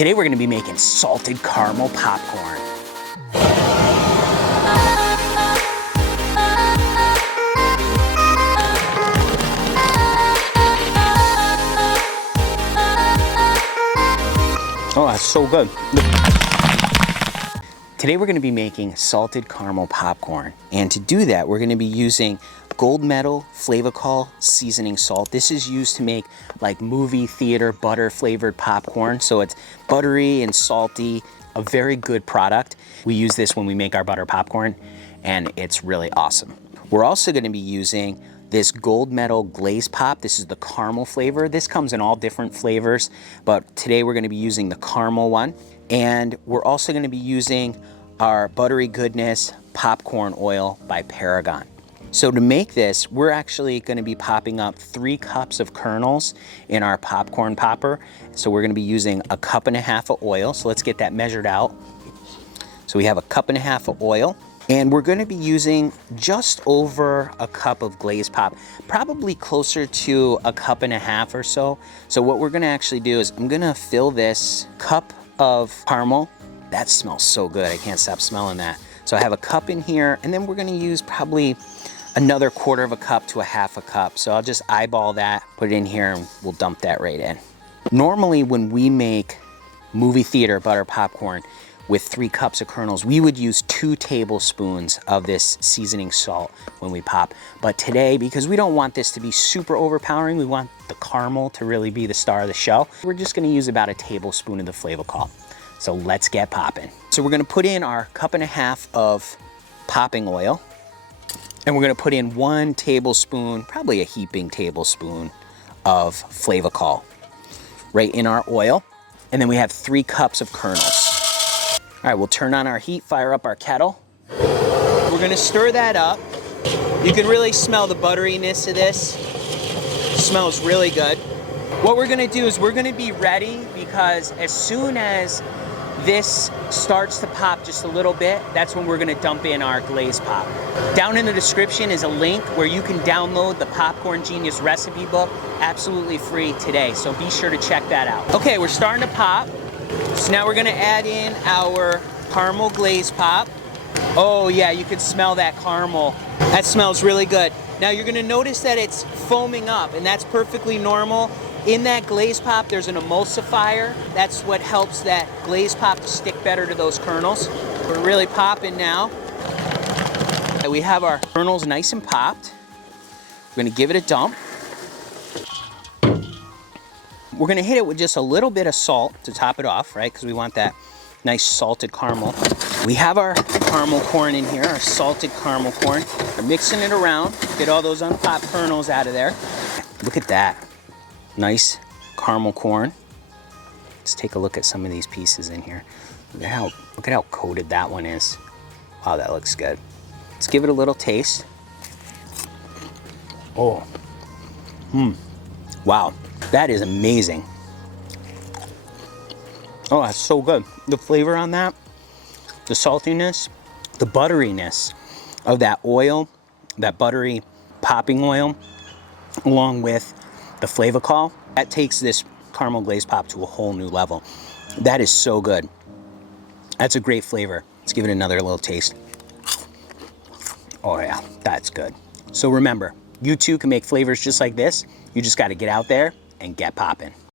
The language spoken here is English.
Today we're gonna be making salted caramel popcorn. Oh, that's so good. Today we're gonna be making salted caramel popcorn. And to do that, we're gonna be using gold medal Flavacol seasoning salt. This is used to make like movie theater butter flavored popcorn. So it's buttery and salty, a very good product. We use this when we make our butter popcorn and it's really awesome. We're also gonna be using this gold medal Glaze Pop. This is the caramel flavor. This comes in all different flavors, but today we're gonna be using the caramel one. And we're also gonna be using our Buttery Goodness popcorn oil by Paragon. So to make this, we're actually gonna be popping up 3 cups of kernels in our popcorn popper. So we're gonna be using 1.5 cups of oil. So let's get that measured out. So we have 1.5 cups of oil. And we're gonna be using just over 1 cup of Glaze Pop, probably closer to 1.5 cups or so. So what we're gonna actually do is I'm gonna fill this cup of caramel. That smells so good, I can't stop smelling that. So I have 1 cup in here, and then we're gonna use probably another 1/4 cup to 1/2 cup. So I'll just eyeball that, put it in here, and we'll dump that right in. Normally when we make movie theater butter popcorn with 3 cups of kernels, we would use 2 tablespoons of this seasoning salt when we pop. But today, because we don't want this to be super overpowering, we want the caramel to really be the star of the show, we're just gonna use about 1 tablespoon of the Flavacol. So let's get popping. So we're gonna put in our 1.5 cups of popping oil, and we're gonna put in 1 tablespoon, probably a heaping tablespoon of Flavacol right in our oil. And then we have 3 cups of kernels. All right, we'll turn on our heat, fire up our kettle. We're gonna stir that up. You can really smell the butteriness of this. It smells really good. What we're gonna do is we're gonna be ready, because as soon as this starts to pop just a little bit, that's when we're gonna dump in our Glaze Pop. Down in the description is a link where you can download the Popcorn Genius recipe book absolutely free today, so be sure to check that out. Okay, we're starting to pop. So now we're gonna add in our caramel Glaze Pop. Oh yeah, you can smell that caramel. That smells really good. Now you're gonna notice that it's foaming up, and that's perfectly normal. In that Glaze Pop, there's an emulsifier. That's what helps that Glaze Pop to stick better to those kernels. We're really popping now. We have our kernels nice and popped. We're gonna give it a dump. We're gonna hit it with just a little bit of salt to top it off, right? Because we want that nice salted caramel. We have our caramel corn in here, our salted caramel corn. We're mixing it around, get all those unpopped kernels out of there. Look at that. Nice caramel corn. Let's take a look at some of these pieces in here. Look at how coated that one is. Wow, that looks good. Let's give it a little taste. Oh, wow, that is amazing. Oh, that's so good. The flavor on that, the saltiness, the butteriness of that oil, that buttery popping oil, along with the Flavacol, that takes this caramel Glaze Pop to a whole new level. That is so good. That's a great flavor. Let's give it another little taste. Oh yeah, that's good. So remember, you too can make flavors just like this. You just gotta get out there and get poppin'.